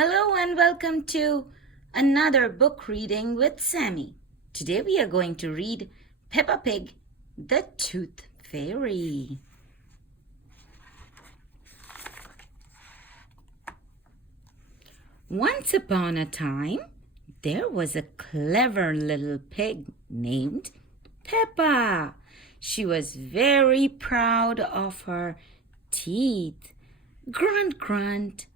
Hello and welcome to another book reading with Sammy. Today we are going to read Peppa Pig, the Tooth Fairy. Once upon a time, there was a clever little pig named Peppa. She was very proud of her teeth. Grunt, grunt.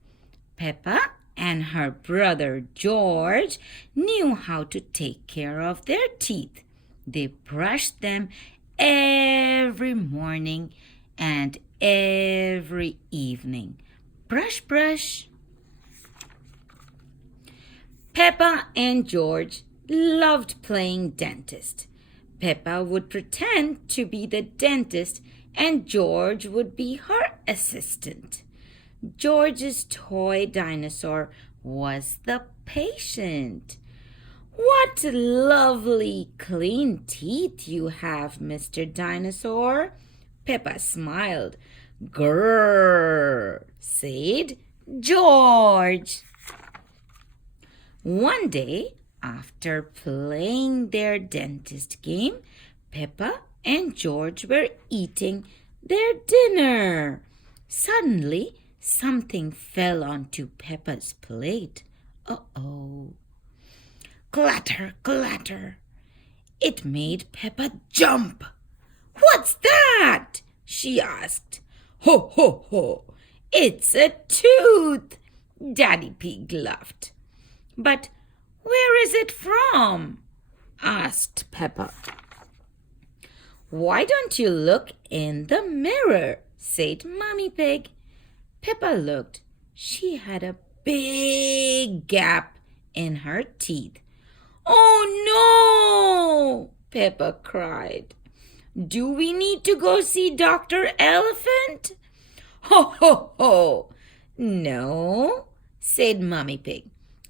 Peppa and her brother George knew how to take care of their teeth. They brushed them every morning and every evening. Brush, brush. Peppa and George loved playing dentist. Peppa would pretend to be the dentist and George would be her assistant. George's toy dinosaur was the patient. What lovely clean teeth you have, Mr. Dinosaur. Peppa smiled. Grrr, said George. One day, after playing their dentist game, Peppa and George were eating their dinner. Suddenly, something fell onto Peppa's plate. Uh-oh. Clatter, clatter. It made Peppa jump. What's that? She asked. Ho, ho, ho. It's a tooth. Daddy Pig laughed. But where is it from? Asked Peppa. Why don't you look in the mirror? Said Mummy Pig. Peppa looked. She had a big gap in her teeth. Oh no! Peppa cried. Do we need to go see Dr. Elephant? Ho, ho, ho! No, said Mummy Pig.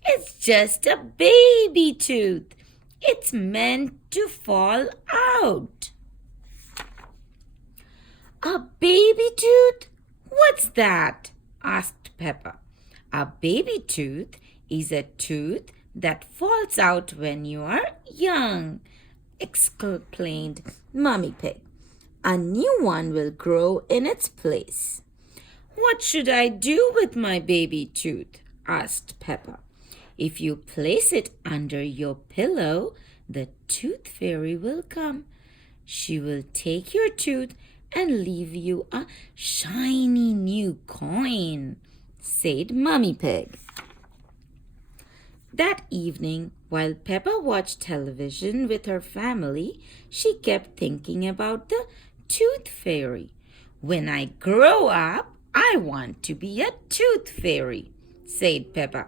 It's just a baby tooth. It's meant to fall out. A baby tooth? What's that? Asked Peppa. A baby tooth is a tooth that falls out when you are young, explained Mummy Pig. A new one will grow in its place. What should I do with my baby tooth? Asked Peppa. If you place it under your pillow, the tooth fairy will come. She will take your tooth and leave you a shiny new coin, said Mummy Pig. That evening, while Peppa watched television with her family, she kept thinking about the tooth fairy. When I grow up, I want to be a tooth fairy, said Peppa.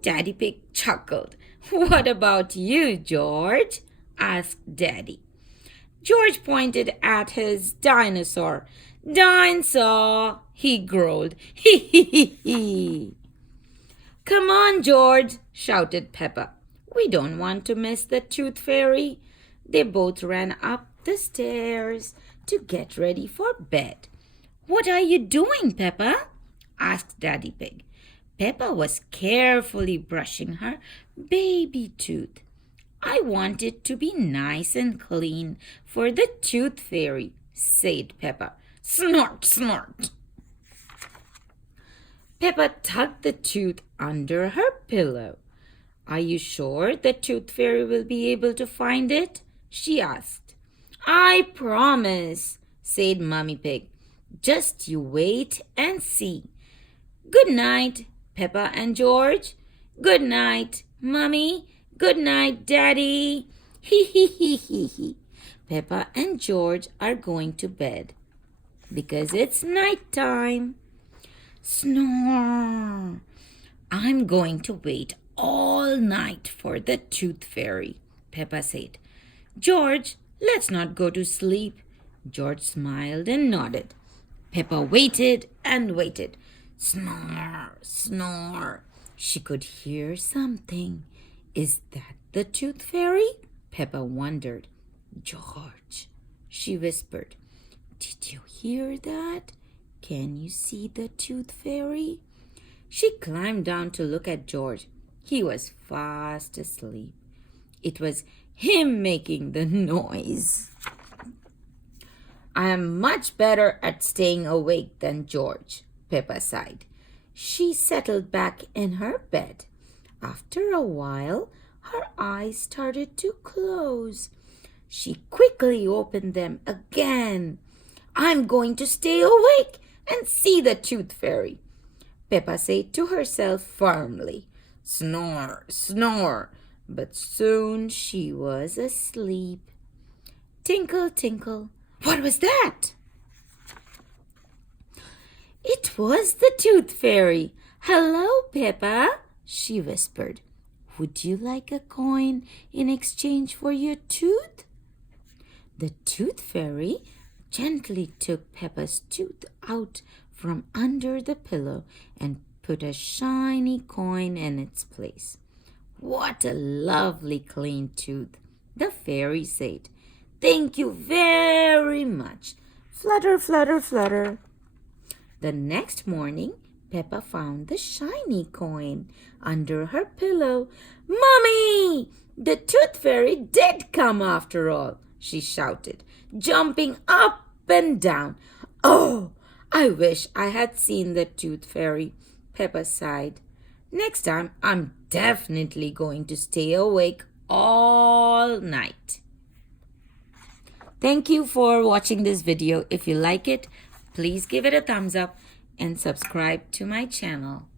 Daddy Pig chuckled. What about you, George? Asked Daddy. George pointed at his dinosaur. Dinosaur, he growled. Hee hee hee hee. Come on, George, shouted Peppa. We don't want to miss the tooth fairy. They both ran up the stairs to get ready for bed. What are you doing, Peppa? Asked Daddy Pig. Peppa was carefully brushing her baby tooth. I want it to be nice and clean for the tooth fairy, said Peppa. Snort, snort. Peppa tucked the tooth under her pillow. Are you sure the tooth fairy will be able to find it? She asked. I promise, said Mummy Pig. Just you wait and see. Good night, Peppa and George. Good night, Mummy. Good night, Daddy. Hee hee hee hee hee. Peppa and George are going to bed because it's night time. Snore. I'm going to wait all night for the tooth fairy, Peppa said. George, let's not go to sleep. George smiled and nodded. Peppa waited and waited. Snore, snore. She could hear something. Is that the tooth fairy? Peppa wondered. George, she whispered. Did you hear that? Can you see the tooth fairy? She climbed down to look at George. He was fast asleep. It was him making the noise. I am much better at staying awake than George, Peppa sighed. She settled back in her bed. After a while, her eyes started to close. She quickly opened them again. I'm going to stay awake and see the Tooth Fairy, Peppa said to herself firmly. Snore, snore. But soon she was asleep. Tinkle, tinkle. What was that? It was the Tooth Fairy. Hello, Peppa, she whispered. Would you like a coin in exchange for your tooth? The Tooth Fairy gently took Peppa's tooth out from under the pillow and put a shiny coin in its place. What a lovely clean tooth, the fairy said. Thank you very much. Flutter, flutter, flutter. The next morning, Peppa found the shiny coin under her pillow. Mummy! The Tooth Fairy did come after all, she shouted, jumping up and down. Oh, I wish I had seen the Tooth Fairy, Peppa sighed. Next time, I'm definitely going to stay awake all night. Thank you for watching this video. If you like it, please give it a thumbs up and subscribe to my channel.